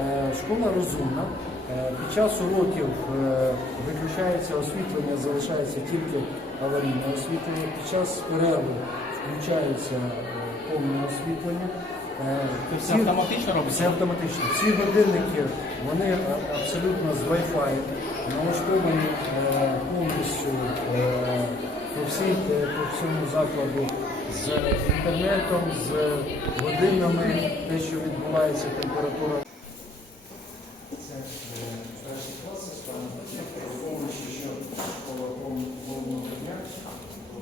Е, Школа розумна. Е, Під час уроків е, виключається освітлення, залишається тільки аварійне освітлення. Під час перерви включається повне освітлення. Е, Це все автоматично робиться? Все автоматично. Всі годинники вони абсолютно з Wi-Fi налаштовані повністю по, всій, по всьому закладу з інтернетом, з годинами, те, що відбувається, температура. Це е, перші класи стану, враховуючи, що школа повного дня. то,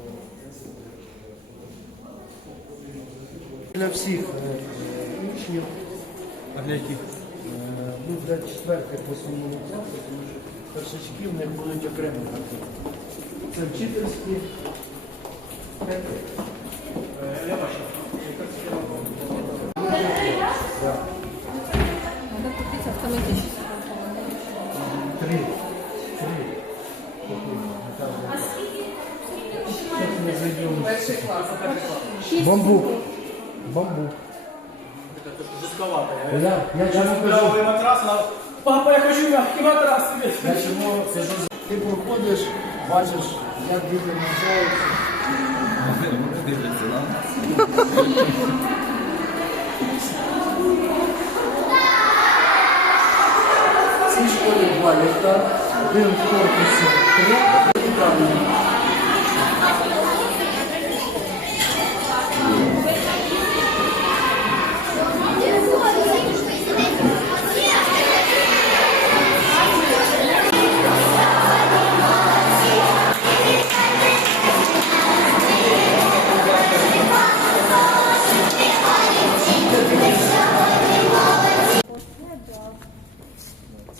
е, Для всіх е, е, учнів А для яких? Е, Ну, для четвертих в основному класу, тому що першачки в них будуть окремі характери. Це вчительські. Так, Сейчас мы зайдем. Бамбук. Бамбук. Жестковато. Я, я чому кажу, матрас, але... Папа, я хочу м'який матрас собі. я чому кажу, ти проходиш, бачиш, як діти навчаються. Дивляться, да? В цій школі два ліфта, один в корпусі три, і там.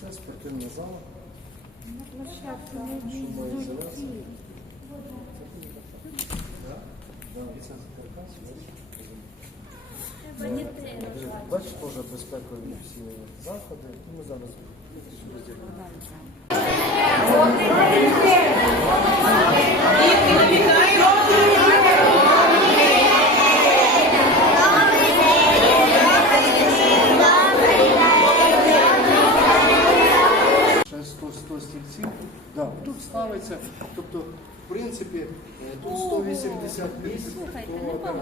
Це спортивна зала. Бачиш? Теж безпекові всі заходи. Ми зараз сюди тут ставиться. Тобто, в принципі, е, тут 180 місць. то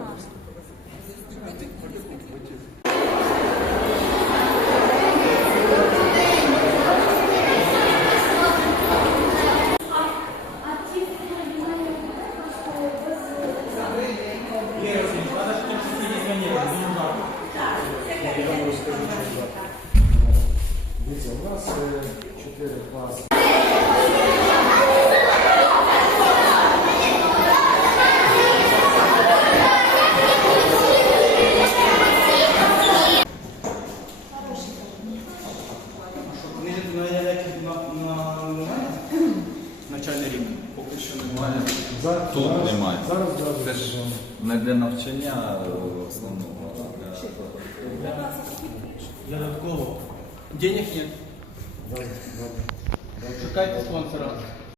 Я вам розкажу, що так. Дивіться, у нас е, чотири класи. Тут зараз- немає. Зараз зараз. Це ж не для навчання в основному. а для- Додатково. Денег нет. Добре, добре. Шукайте спонсора.